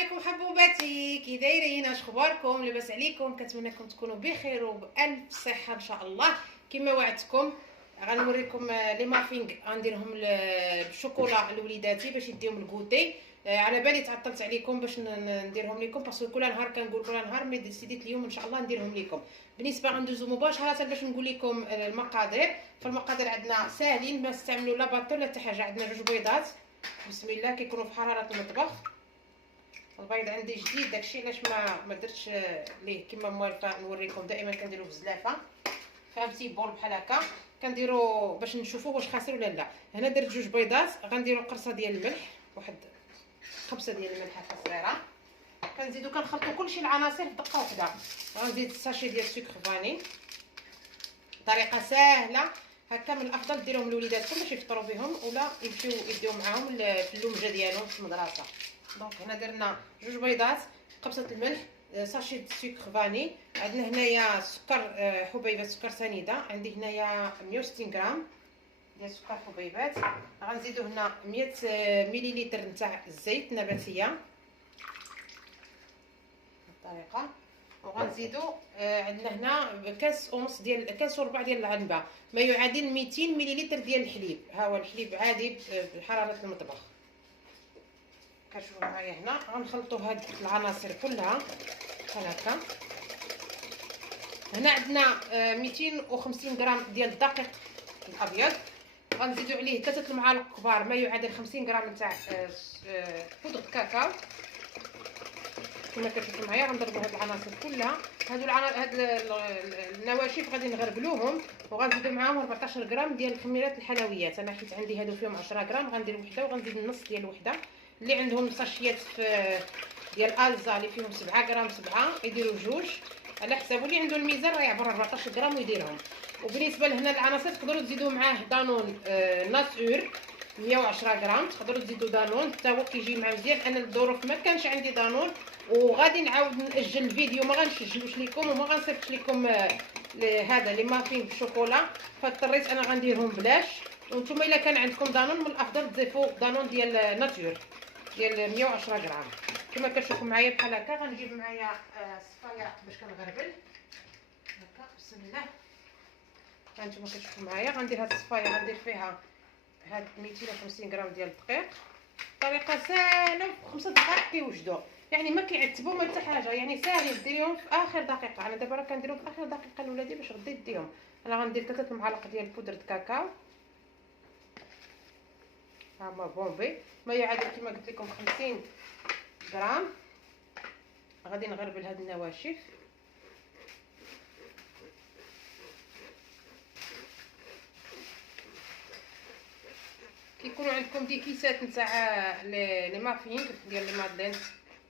عليكم حبوباتي، كي دايرين؟ اش اخباركم؟ لاباس عليكم؟ كنتمنىكم تكونوا بخير وبالف صحه ان شاء الله. كما وعدتكم غنوريكم لي مافينغ غنديرهم بالشوكولا لوليداتي باش يديهم الكوتي. على بالي تعطلت عليكم باش نديرهم لكم باسكو كل نهار كنقول كل نهار، مي ديسيديت اليوم ان شاء الله نديرهم لكم. بالنسبه غندوزو مباشره باش نقول لكم المقادير. فالمقادير عندنا ساهلين، ما نستعملوا لا باطو لا حتى حاجه. عندنا جوج بيضات بسم الله كيكونوا في حراره المطبخ. البيض عندي جديد، داكشي علاش ما درتش ليه كما موالفه نوريكم. دائما كنديرو بزلافه، فهمتي؟ بول بحال هكا كنديرو باش نشوفوا واش خاسر ولا لا. هنا درت جوج بيضات، غنديرو قرصه ديال الملح، واحد خبزه ديال الملح هكا صغيره. كنزيدو كنخلطوا كلشي العناصر في دقه واحده. غنزيد ساشي ديال السكر فاني. طريقه ساهله هكا، من الافضل ديروهم لوليداتكم باش يفطروا بهم ولا يمشيو يديو معاهم في اللومجه ديالهم في المدرسه. دونك هنا درنا جوج بيضات، قبصه الملح، ساشي د السكر فاني. عندنا هنايا سكر حبيبات، سكر سنيده. عندي هنايا 160 غرام ديال سكر حبيبات. غنزيدو هنا 100 مليلتر نتاع الزيت نباتيه بالطريقه. وغنزيدو عندنا هنا كاس ونص ديال كاس وربع ديال العنبه، ما يعادل 200 مليلتر ديال الحليب. ها هو الحليب عادي بحراره المطبخ. كتشوفوا معايا هنا غنخلطوا هاد العناصر كلها بحال هكا. هنا عندنا 250 غرام ديال الدقيق الابيض. غنزيدوا عليه 3 المعالق كبار، ما يعادل 50 غرام نتاع بودره كاكاو. كما كتشوفوا معايا غنضربوا هاد العناصر كلها. هاد النواشف غادي نغربلوهم، وغنزيدوا معاهم 14 غرام ديال الخميرات الحلويات. انا حيت عندي هادو فيهم 10 غرام، غندير وحده وغنزيد النص ديال وحده. اللي عندهم ساشيات ديال الزا اللي فيهم 7 غرام 7 يديروا جوج على حسابه. اللي عنده الميزان راه يعبر 14 غرام ويديرهم. وبالنسبه لهنا العناصر تقدروا تزيدوا معاه دانون ناتور 110 غرام. تقدروا تزيدوا دانون حتى هو كيجي مع مزيان. انا الظروف ما كانش عندي دانون، وغادي نعاود ناجل الفيديو، ما غنسجلوش لكم وما غنصيفطش لكم هذا لي مافين بالشوكولا، فاضطريت انا غنديرهم بلاش. وانتم الا كان عندكم دانون من الافضل تضيفوا دانون ديال ناتور ديال 110 غرام. كما كتشوفوا معايا بحال هكا. غنجيب معايا الصفايه باش كنغربل هكا بسم الله. هانتوما كتشوفوا معايا غندير هاد الصفايه، غندير فيها هاد 250 غرام ديال الدقيق. طريقه سهله، في 5 دقائق كيوجدوا، يعني ما كيعتبوا ما حتى حاجه، يعني ساهل ديريهم في اخر دقيقه. انا دابا راه كنديرهم في اخر دقيقه لولادي باش غدا يديهم. انا غندير 3 معالق ديال بودره كاكاو، هما بومبي ما يعادل كما قلت لكم 50 غرام. غادي نغربل هاد النواشف. كيكونوا عندكم دي كيسات نتاع لي مافين ديال لي مادلين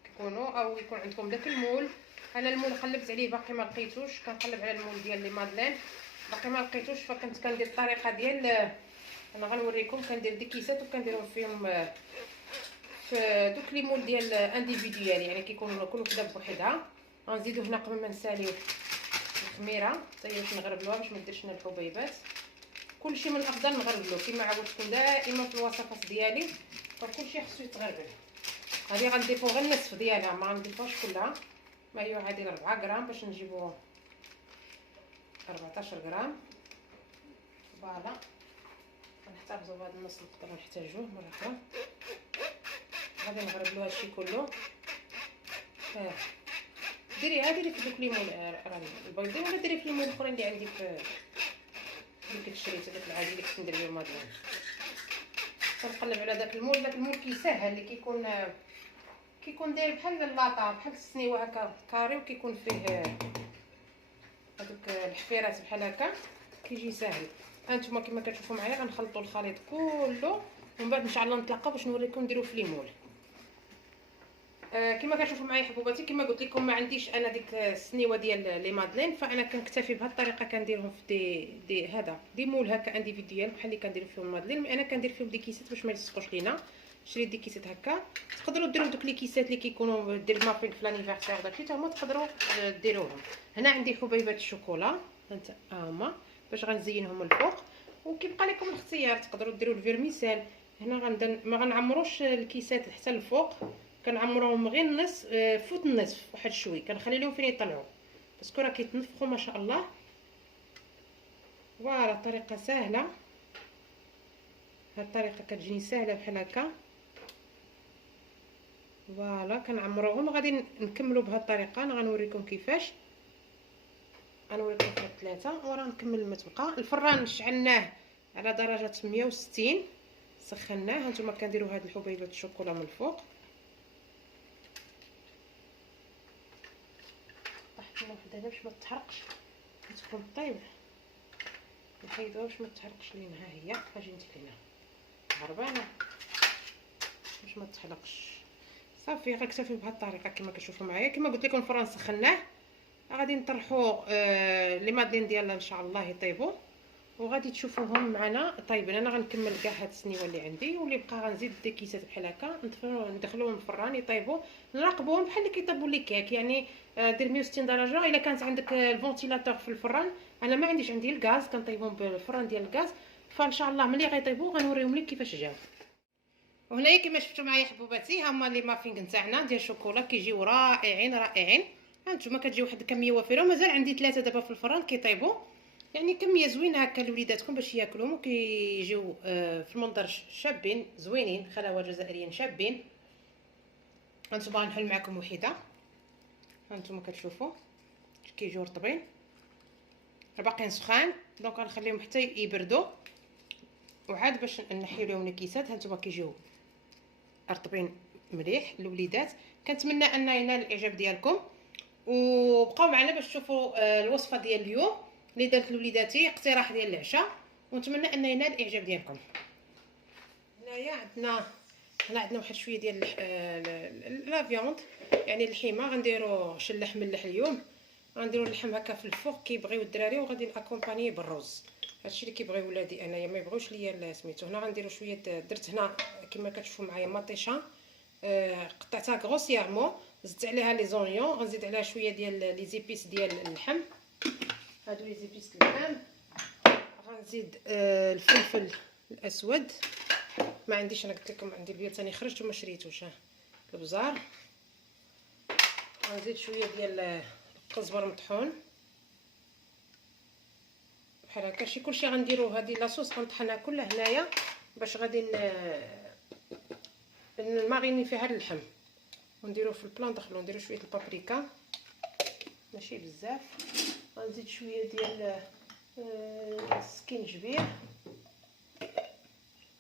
كيكونوا، او يكون عندكم داك المول. انا المول قلبت عليه باقي ما لقيتوش، كنقلب على المول ديال لي مادلين باقي ما لقيتوش، فكنت كندير الطريقه ديال انا غنوريكم. كندير دي كيسات وكنديرهم فيهم في دوك لي مول ديال انديفيديوال، يعني كيكونوا كل وحده بوحدها. غنزيدو هنا قبل ما نساليو الخميره حتى هي باش نغربلوها باش ما نديرش لنا الحبيبات. كلشي من الافضل نغربلو كما عودتكم دائما في الوصفات ديالي، فكلشي خصو يتغربل. هذه غنضيفو غير النصف ديالها، ما غنضيفوش كلها، ما يعادل 4 غرام باش نجيبو 14 غرام. فوالا غنحتفظوا بهذا النص، نقدروا نحتاجوه مره اخرى. غادي نغربلو هادشي كله. ديري هادي في دوك ليمون البيضين، ولا ديري في ليمون الاخرين اللي عندي في اللي كنت شريت هذاك العادي اللي كنت ندير به الماضيين. كنقلب على داك المول. داك المول كيسهل، اللي كيكون داير بحال اللاطا، بحال السنيوه هكا كاري، وكيكون فيه هذوك الحفيرات بحال هكا، كيجي ساهل. هانتوما كما كتشوفوا معايا غنخلطوا الخليط كله، ومن بعد ان شاء الله نتلاقاو باش نوريكم نديروا في ليمول. كما كتشوفوا معايا حبوباتي، كما قلت لكم ما عنديش انا ديك السنيوه ديال لي مادلين، فانا كنكتفي بهذه الطريقه. كنديرهم في دي مول هكا انديفيديوال بحال اللي كندير فيهم المادلين. انا كندير فيهم دي كيسات باش ما يلصقوش لينا. شريت دي كيسات هكا. تقدروا ديروا دوك لي كيسات اللي كيكونوا دير مافين في لانيفرسير داكشي حتى هما تقدروا ديروهم. هنا عندي حبيبات الشوكولا انت هما باش غنزينهم الفوق، وكيبقى لكم الاختيار. تقدروا ديروا الفيرميسال. هنا ما غنعمروش الكيسات حتى الفوق، كنعمروهم غير النص، فوت النصف واحد شوي، كنخلي لهم فين يطلعوا باسكو راه كيتنفخوا ما شاء الله. فوالا طريقه سهله، هاد الطريقه كتجيني سهله بحال هكا. فوالا كنعمروهم، غادي نكملوا بهاد الطريقه. انا غنوريكم كيفاش، غنوريكم في الثلاثه وراه نكمل المتبقى. الفران شعلناه على درجه 160، سخناه. هانتوما كنديروا هاد الحبيبات الشوكولا من الفوق. طحت وحده باش ما تحرقش، تكون طيب نحيدوها باش ما تحرقش لينا. ها هي اجي ندير لينا هربانه باش ما تحرقش. صافي غنكتفي بهاد الطريقه كما كتشوفوا معايا. كما قلت لكم الفران سخناه، غادي نطرحوا لي مادلين ديالنا ان شاء الله يطيبوا وغادي تشوفوهم معنا طيبين. انا غنكمل كاع هاد السنيوه اللي عندي واللي بقى غنزيد دي كيسات بحال هكا ندخلوهم الفران يطيبوا. نراقبوهم بحال اللي كيطيبوا لي كيك يعني. دير 160 درجه. الا كانت عندك الفونتيلاتور في الفران، انا ما عنديش، عندي الغاز كنطيبهم بالفران ديال الغاز. فان شاء الله ملي غيطيبوا غنوريهم لك كيفاش جاو. وهنايا كما شفتوا معايا حبوباتي، هما لي مافين نتاعنا ديال الشوكولا كيجيو رائعين رائعين. هانتوما كتجي واحد الكميه وفيره، مازال عندي 3 دابا في الفران كيطيبوا، يعني كميه زوينه هكا لوليداتكم باش ياكلوهم وكيجيو في المنظر شابين زوينين، خلاوه جزائريين شابين. هانتوما غنحل معكم وحده، هانتوما كتشوفوا كيجيو رطبين باقيين سخان. دونك غنخليهم حتى يبردوا وعاد باش نحيو لهم الكيسات. هانتوما كيجيو رطبين مليح الوليدات. كنتمنى ان ينال الاعجاب ديالكم وبقاو معنا باش تشوفوا الوصفه ديال اليوم اللي درت لوليداتي، اقتراح ديال العشاء، ونتمنى ان ينال الاعجاب ديالكم. هنايا عندنا واحد شويه ديال لا فيوند يعني اللحمه. غنديروا شلح ملح اليوم، غنديروا اللحم هكا في الفوق كيبغيو الدراري، وغادي ناكومبانيه بالرز. هادشي اللي كيبغيو ولادي انايا، ما يبغوش ليا سميتو. هنا غنديروا شويه، درت هنا كما كتشوفوا معايا مطيشه قطعتها غروسييرمون، زدت عليها لي زونيون، غنزيد عليها شويه ديال لي زيبيس ديال اللحم. هادو لي زيبيس اللحم. غنزيد الفلفل الاسود، ما عنديش، انا قلت لكم عندي البيض ثاني خرجت وما شريتوش. البزار، غنزيد شويه ديال القزبر مطحون بحال هكا. كلشي غنديرو هذه لاصوص غنطحنها كلها هنايا باش غادي نماريني فيها اللحم ونديرو في البلان. دخلو نديرو شويه البابريكا ماشي بزاف، غنزيد شويه ديال السكينجبير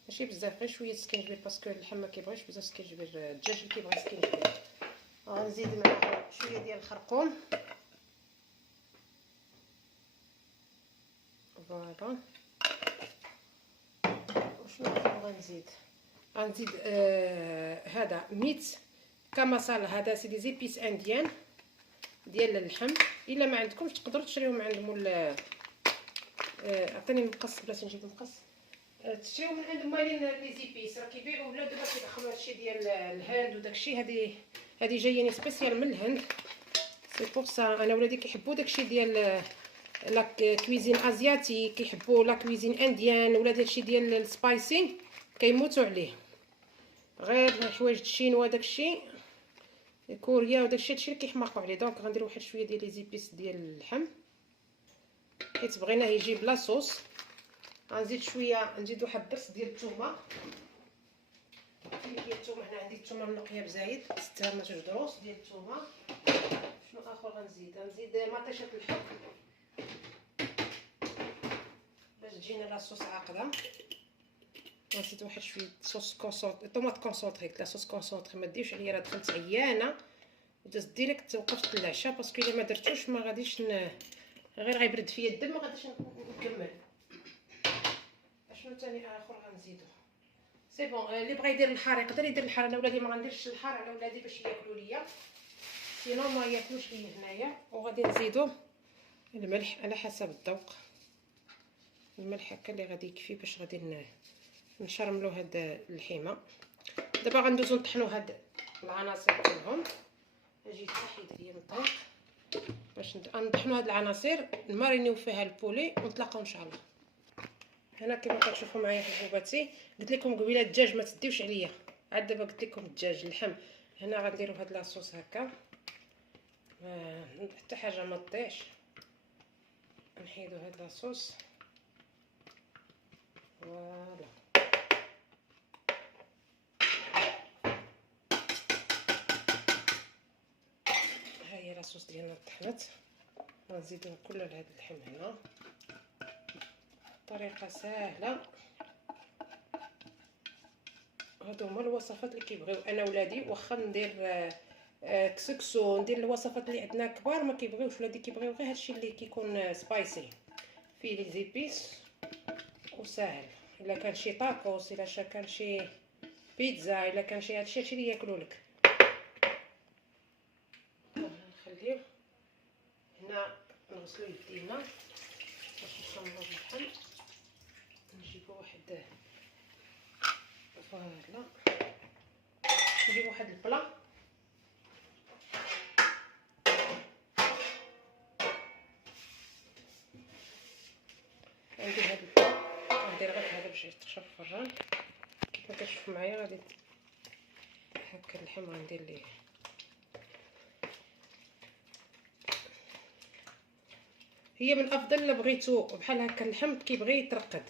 ماشي بزاف، غير شويه السكينجبير باسكو اللحم ما كيبغيش بزاف السكينجبير، الدجاج اللي كيبغي السكينجبير. غنزيد معاه شويه ديال الخرقوم. فوالا وشنو غنزيد هذا ميت كمصالة. هذا سي دي زيبيس انديان ديال اللحم. الا ما عندكمش تقدروا تشريوهم عند مول عطيني مقص بلاش نجيب مقص. تشريو من عند مالين لي زيبيس، راه كيبيعوا ولا دابا كيدخلوا هادشي ديال الهند وداكشي. هذه جاياني سبيسيال من الهند، سي بور سا انا ولادي كيحبوا داكشي ديال لا كويزين ازياتي، كيحبوا لا كويزين انديان ولا داكشي ديال السبايسي كيموتوا عليه. غير الحوايج الشينوا داكشي كوريا وداكشي هادشي اللي كيحماقوا عليه. دونك غندير واحد شويه ديال لي زيبيس ديال اللحم حيت بغيناه يجي بلا صوص. غنزيد شويه، نزيد واحد الضرس ديال الثومه. فين هي الثومه؟ هنا عندي الثومه منقيه بزايد، 6 ضروس ديال الثومه. شنو اخر غنزيد مطيشه الحب باش تجينا لاصوص عاقده. غنزيد واحد شويه صوص كونسونطري، طوماط كونسونطري، لا صوص كونسونطري ما ديرش عليا، راه دخلت عيانه ودزت ديريكت وقفت العشاء باسكو الا ما درتوش ما غاديش غير غيبرد فيا الدم، ما غاديش نكمل. شنو ثاني اخر غنزيدو؟ سي بون. اللي بغى يدير الحار يقدر يدير الحار. انا ولادي ما غنديرش الحار على ولادي باش ياكلوا ليا، سينو ما ياكلوش ليا هنايا. وغادي نزيدو الملح على حسب الذوق، الملح هكا اللي غادي يكفي باش غادي نشرملو هاد اللحيمه. دابا غندوزو نطحنو هاد العناصر كلهم. اجي حيد ليا الطريق باش نطحنو هاد العناصر، نمارينيو فيها البولي ونتلاقاو ان شاء الله. هنا كما كتشوفوا معايا حبوباتي، قلت لكم قبيله الدجاج ما تديوش عليا، عاد دابا قلت لكم الدجاج اللحم هنا غنديروا هاد لاصوص هكا حتى حاجه ما تطيش. نحيدوا هاد لاصوص فوالا. ها هي لاصوص ديالنا طحنت. غنزيدو كل لهاد اللحم هنا. طريقه سهله. هادو هما الوصفات اللي كيبغيو انا ولادي. واخا ندير كسكسو، ندير الوصفات اللي عندنا كبار ما كيبغيوش ولادي، كيبغيو غير هادشي اللي كيكون سبايسي فيه لي زيبيس وساهل. الا كان شي طاكوس، الا كان شي بيتزا، الا كان شي هادشي اللي ياكلوا لك. نخليوه هنا. نغسلو يدينا باش نصممو اللحم. نجيبو واحد فوالا، نجيب واحد البلا. عندي هاد البلا غندير غير هذا باش يتقشر في الفران. كيف ما كتشوفوا معايا غادي هكا اللحم غندير ليه. هي من الافضل الا بغيتو بحال هكا اللحم كيبغي يترقد،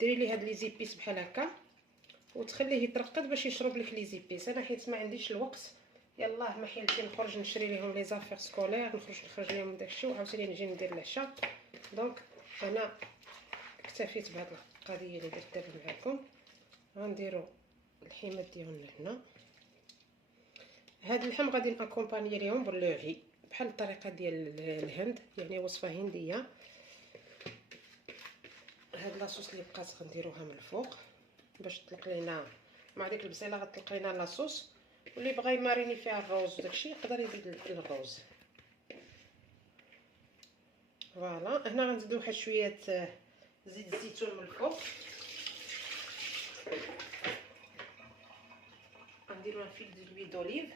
ديري ليه هاد لي زيبيس بحال هكا وتخليه يترقد باش يشرب لك لي زيبيس. انا حيت ما عنديش الوقت يلاه ما حيلتي نخرج نشري ليهم لي زافير سكولير، نخرج ليهم داكشي وعاوتاني نجي ندير العشاء. دونك انا اكتفيت بهاد القضيه اللي درت دابا معكم. غنديروا الحيمات ديالنا هنا. هاد اللحم غادي ناكومباني ليهم باللوغي بحال الطريقه ديال الهند، يعني وصفه هنديه. هاد لاصوص اللي بقات غنديروها من الفوق باش تطلق لينا مع ديك البصيله، غتطلق لينا لاصوص. واللي بغى يماريني فيها الروز وداكشي يقدر يزيد الروز. فوالا. هنا غنزيدو واحد شويه زيت الزيتون من الفوق. غنديرو ان فيل ديال لويل دوليف.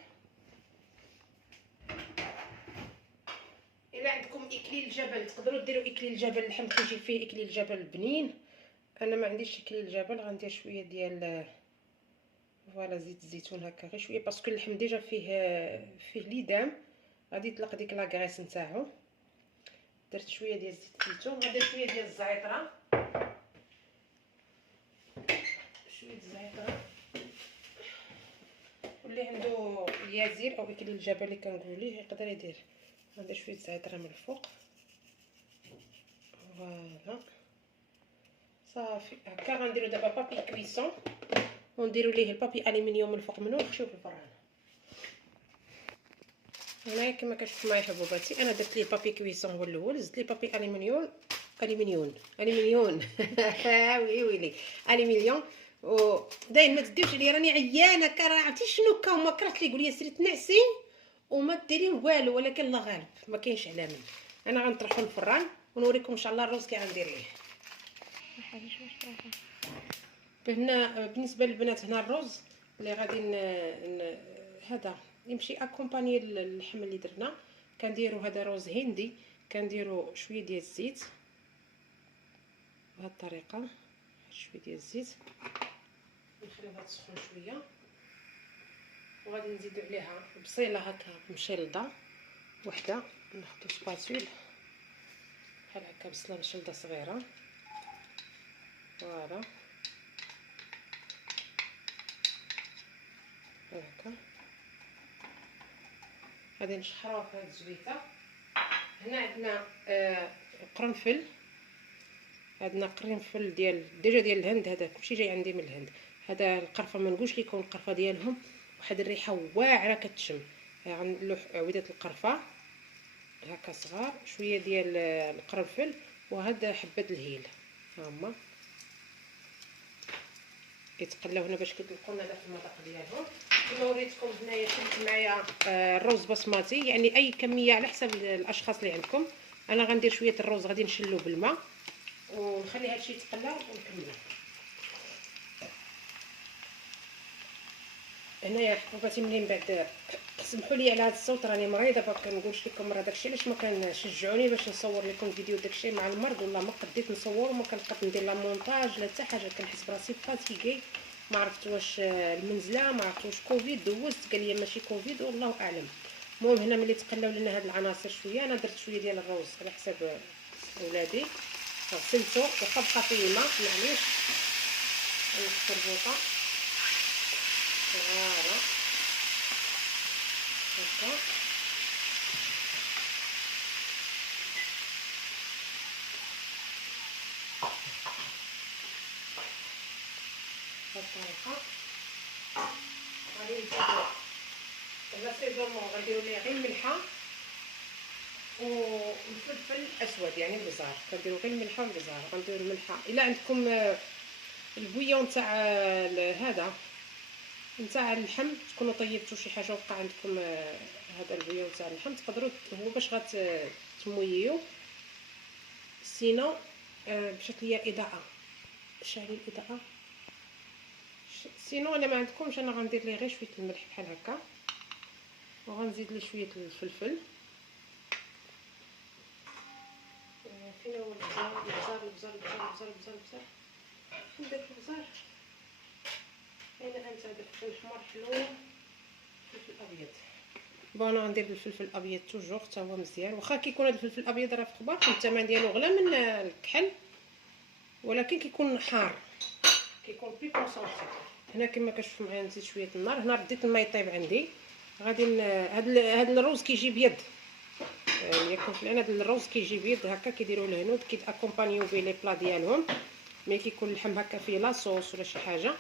الا عندكم اكليل الجبل تقدروا ديروا اكليل الجبل، اللحم كيجي فيه اكليل الجبل بنين. انا ما عنديش اكليل الجبل، غندير شويه ديال فوالا زيت الزيتون هكا غير شويه باسكو اللحم ديجا فيه ليدام، غادي يطلق ديك لاكريس نتاعو. درت شويه ديال زيت الزيتون، غندير شويه ديال الزعتره، شويه الزعتره. واللي عنده يازير او اكليل الجبل اللي كنقولوا ليه يقدر يدير. غندير شويه الزعتره من الفوق. فوالا صافي هكا. غنديرو دابا بابي كويسون ونديرو ليه البابي الومنيوم من الفوق منو ونخشيوه في الفران. هنايا كما كتشوفوا معايا حبوباتي، انا درت ليه بابي كويسون هو الاول، زدت ليه بابي الومنيون وي ويلي الومنيون. وداين ما تديوش عليا راني عيانه. عرفتي شنو كاو ما كرهت لي يقول لي سيري تنعسي وما ديري والو، ولكن الله غالب ما كاينش على من. انا غنطرحو الفران ونوريكم ان شاء الله الروز كي غندير ليه. هنا بالنسبه للبنات هنا الروز اللي غادي هذا يمشي اكومباني اللحم اللي درنا. كنديروا هذا روز هندي، كنديروا شويه ديال الزيت بهذه الطريقه، شويه ديال الزيت نخليوها تسخن شويه. وغادي نزيدوا عليها بصيله هكا مشلده وحده، ناخذ سباتول بحال هكا بصله مشلده صغيره. فوالا هكا. غادي نشحروها في هاد الزويته. هنا عندنا قرنفل، عندنا قرنفل ديال الهند. هذا كلشي جاي عندي من الهند. هذا القرفه ما نقولش لكم القرفه ديالهم واحد الريحه واعره كتشم. غنلوح عويدات القرفه هكا صغار، شويه ديال القرنفل وهذا حبه الهيل. ها هما يتقلاو هنا باش كيطلقوا لنا في المذاق ديالهم. كما وريتكم هنايا شريت معايا الرز بسماتي، يعني اي كميه على حسب الاشخاص اللي عندكم. انا غندير شويه الرز غادي نشلو بالماء ونخلي هادشي يتقلى ونكملو. هنايا حبوباتي منين بعد سمحوا لي على هذا الصوت، راني مريضه ما كنقولش لكم راه داكشي علاش ما كنشجعوني باش نصور لكم فيديو داكشي مع المرض، ولا ما قديت نصور وما كنقد ندير لا مونتاج لا حتى حاجه. كنحس براسي فاتيكي ما عرفت واش المنزله، ما عرفت واش كوفيد دوزت، قال لي ماشي كوفيد والله اعلم. المهم هنا ملي تقلاو لنا هاد العناصر شويه، انا درت شويه ديال الروز على حساب ولادي، غسلته واخا بقى فيه الماء معليش. نقص البوطه صغيره هكا، بهالطريقه. غادي نزيدو لاسيزونمون، غنديرو ليه غير الملحه والفلفل الاسود يعني البزار، كنديرو غير الملحه والبزار. غنديرو الملحه الا عندكم البويون تاع هذا نتاع اللحم، تكونوا طيبتوا شي حاجه وبقى عندكم هذا البويون تاع اللحم، تقدروا هو باش تمويو. سينو مشات ليا الاضاءه، شعلي الاضاءه. سينو الا ما عندكمش انا غندير ليه غير شويه الملح بحال هكا، وغنزيد ليه شويه الفلفل. فين هو البزار؟ البزار البزار البزار البزار البزار البزار، فين داك البزار؟ هنا انت هذا الفلفل الاحمر حلو، الفلفل الابيض. بون انا غندير الفلفل الابيض توجور حتى هو مزيان، واخا كيكون هذا الفلفل الابيض راه في خبار الثمن ديالو غلا من الكحل، ولكن كيكون حار، كيكون بلي كونسونطري. هنا كما كتشوفوا معايا نزيد شويه النار. هنا رديت الماء يطيب عندي. غادي هاد الروز كيجي بيض، ياكل في العنب الروز كيجي بيض هكا، كيديروا الهنود كيتاكومبانيو بيه لي بلا ديالهم. ملي كيكون اللحم هكا فيه لاصوص ولا شي حاجه.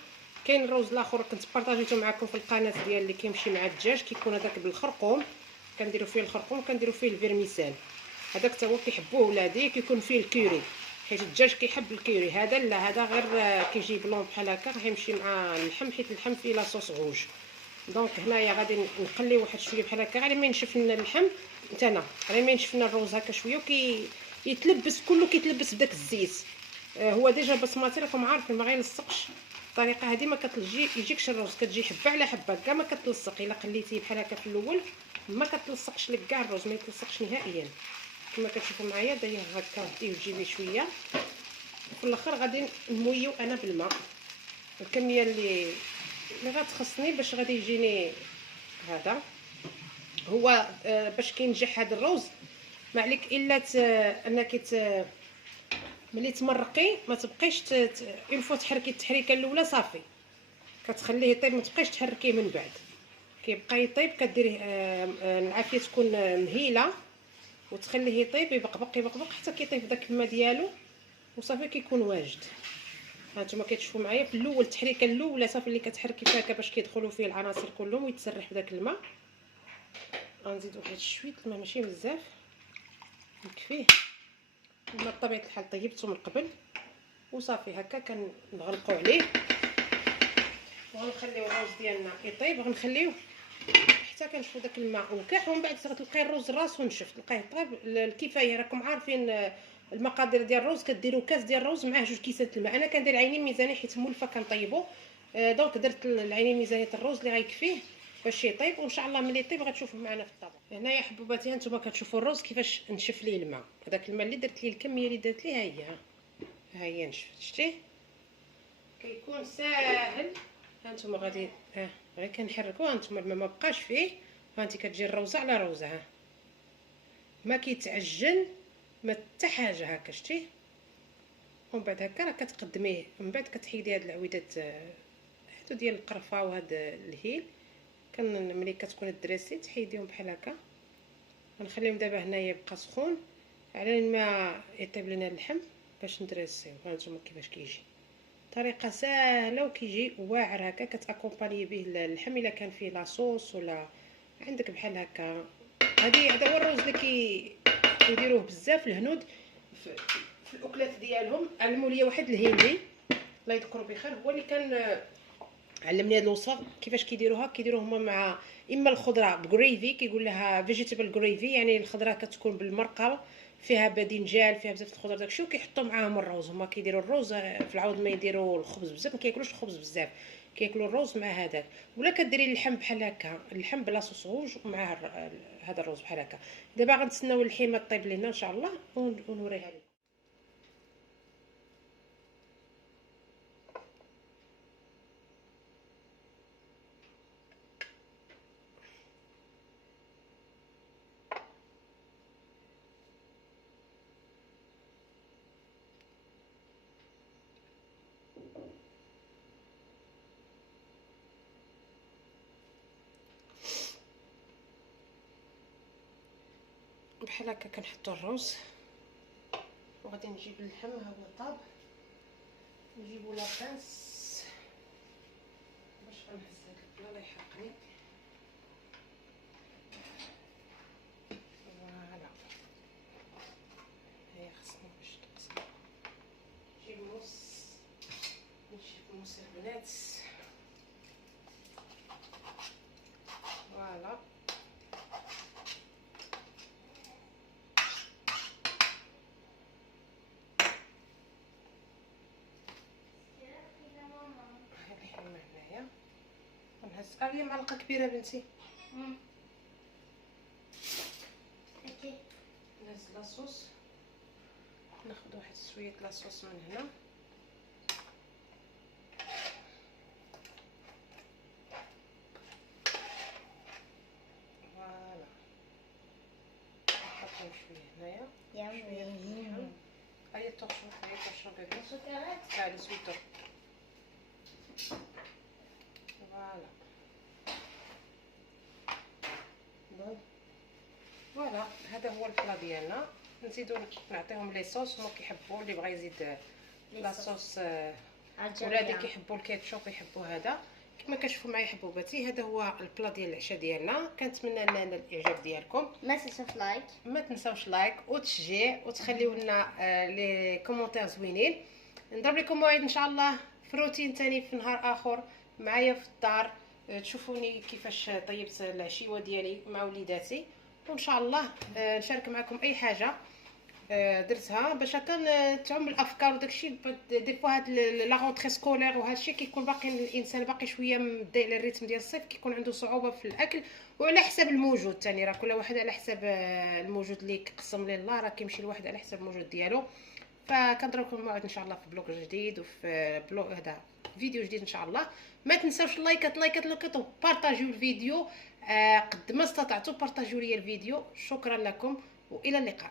كاين الروز الاخر كنت بارطاجيته معكم في القناه ديال اللي كيمشي مع الدجاج، كيكون هذاك بالخرقوم، كنديروا فيه الخرقوم وكنديروا فيه الفيرميسال. هذاك حتى هو كيحبوه ولادي، كيكون فيه الكوري حيت الدجاج كيحب الكوري. هذا لا، هذا غير كيجي بلون بحال هكا، غيمشي مع اللحم حيت اللحم فيه لاصوص غوج. دونك هنايا غادي نقلي واحد شويه بحال هكا، على ما ينشف لنا اللحم نتانا، على ما ينشف لنا الروز هكا شويه يتلبس كله، كيتلبس بداك الزيت. هو ديجا بسماتي راكم عارفين ما غيلصقش. الطريقه هذه ما يجيكش الروز، كتجي حبه على حبه كاع ما كتلصق. الا قليتيه بحال هكا في الاول ما كتلصقش لك كاع الروز، ما يتلصقش نهائيا. كما كتشوفوا معايا داير هكا، ديه وتجيبيه شويه. وفي الاخر غادي نمويو انا بالماء الكميه اللي غتخصني باش غادي يجيني هذا. هو باش كينجح هذا الروز ما عليك الا انك ملي تمرقي ما تبقيش اون فوا تحركي التحريكه الاولى صافي، كتخليه يطيب، ما تبقيش تحركيه من بعد. كيبقى يطيب، كديريه العافيه تكون مهيله وتخليه يطيب، يبقبق يبقبق حتى كيطيب داك الماء ديالو وصافي كيكون واجد. هانتوما كتشوفوا معايا في الاول التحريكه الاولى صافي اللي كتحركي فيها هكا باش كيدخلوا فيه العناصر كلهم ويتسرح بداك الماء. غنزيد واحد شويه الماء ماشي بزاف، يكفيه. الماء بطبيعه الحال طيبته من قبل وصافي هكا كنغلقوا عليه وغنخليو الروز ديالنا يطيب. غنخليوه حتى كنشوفوا داك الماء وكاع، ومن بعد غتلقاي الروز راسو نشف، تلقايه طاب الكفايه. راكم عارفين المقادير ديال الروز، كديروا كاس ديال الروز معاه 2 كيسات الماء. انا كندير عينين ميزانيه حيت مولفه كنطيبو، دونك درت العينين ميزانيه الروز اللي غيكفيه باش يطيب، وان شاء الله ملي يطيب غتشوفوا معنا في الطبق. هنايا حبوباتي هانتوما كتشوفوا الروز كيفاش نشف ليه الماء. هذاك الماء اللي درت ليه، الكميه اللي درت ليه ها هي نشف، شتيه كيكون ساهل. هانتوما غادي غير كنحركو، هانتوما الماء ما بقاش فيه، هانتي كتجي الروزه على روزه، ما كيتعجن ما حتى حاجه هكا، شتيه. ومن بعد هكا راه كتقدميه، من بعد كتحيدي هاد العويدات هادو ديال القرفه وهاد الهيل، ملي كتكون دراسي تحيديهم بحال هكا. غنخليهم دابا هنايا يبقى سخون على ما يطيب لنا اللحم باش ندرسيو. هانتوما كيفاش كيجي، طريقه ساهله وكيجي واعر هكا، كتاكومباني به اللحم الا كان فيه لاصوص ولا عندك بحال هكا. هذا هو الروز اللي كيديروه بزاف الهنود في الاكلات ديالهم. علموا لي واحد الهندي الله يذكره بخير، هو اللي كان علمني هذه الوصفه كيفاش كيديروها هما مع اما الخضره بغريفي، كيقول لها فيجيتابل غريفي، يعني الخضره كتكون بالمرقه فيها باذنجان فيها بزاف الخضر داكشي، وكيحطوا معاهم الروز. هما كيديروا الروز في العوض ما يديروا الخبز بزاف، ما كياكلوش الخبز بزاف، كياكلوا الروز مع هذاك. ولا كديري اللحم بحال هكا، اللحم بلا صوص غوج ومع هذا الروز بحال هكا. دابا غنتسناو اللحيمه طيب لينا ان شاء الله ونوريها لكم. بحال هكا كنحطوا الروز، وغادي نجيب اللحم. ها هو طاب، نجيبو لابانس باش غنهز هاد البلا الله يحرقني. فوالا هي خصني باش تغسل. نجيب موس، نجيب موس البنات. فوالا هنايا ونهز لي معلقه كبيره بنتي. نهز لاصوص، ناخذ واحد شويه لاصوص من هنا. فوالا نحطهم شويه هنايا. هيا الطرشون، هيا الطرشون بيبي. هذا سويتو. فوالا فوالا هذا هو البلا ديالنا. نزيدو نعطيهم لي صوص، هما كيحبوا اللي بغا يزيد لاصوص ولادي كيحبوا الكاتشوب يحبوا هذا. كما كتشوفوا معايا حبوباتي، هذا هو البلا ديال العشاء ديالنا. كنتمنى لنا الاعجاب ديالكم. ما تنساوش لايك وتشجيع وتخليو لنا لي كومونتير زوينين. نضرب لكم موعد ان شاء الله في روتين ثاني في نهار اخر معايا في الدار، تشوفوني كيفاش طيبت العشيوه ديالي مع وليداتي، وان شاء الله نشارك معكم اي حاجه درتها باش هكا تعم الافكار وداكشي. دي فوا هاد لا رونطري سكولير وهادشي كيكون باقي الانسان باقي شويه مبدا على الريتم ديال الصيف، كيكون عنده صعوبه في الاكل وعلى حساب الموجود ثاني. راه كل واحد على حساب الموجود اللي كيقسم ليه الله، راه كيمشي الواحد على حساب الموجود ديالو. فكنضربكم الموعد ان شاء الله في بلوك جديد وفي بلوك هذا فيديو جديد ان شاء الله. ما تنساوش لايكات وبارطاجيو الفيديو قد ما استطعتوا. بارطاجيو لي الفيديو. شكرا لكم والى اللقاء.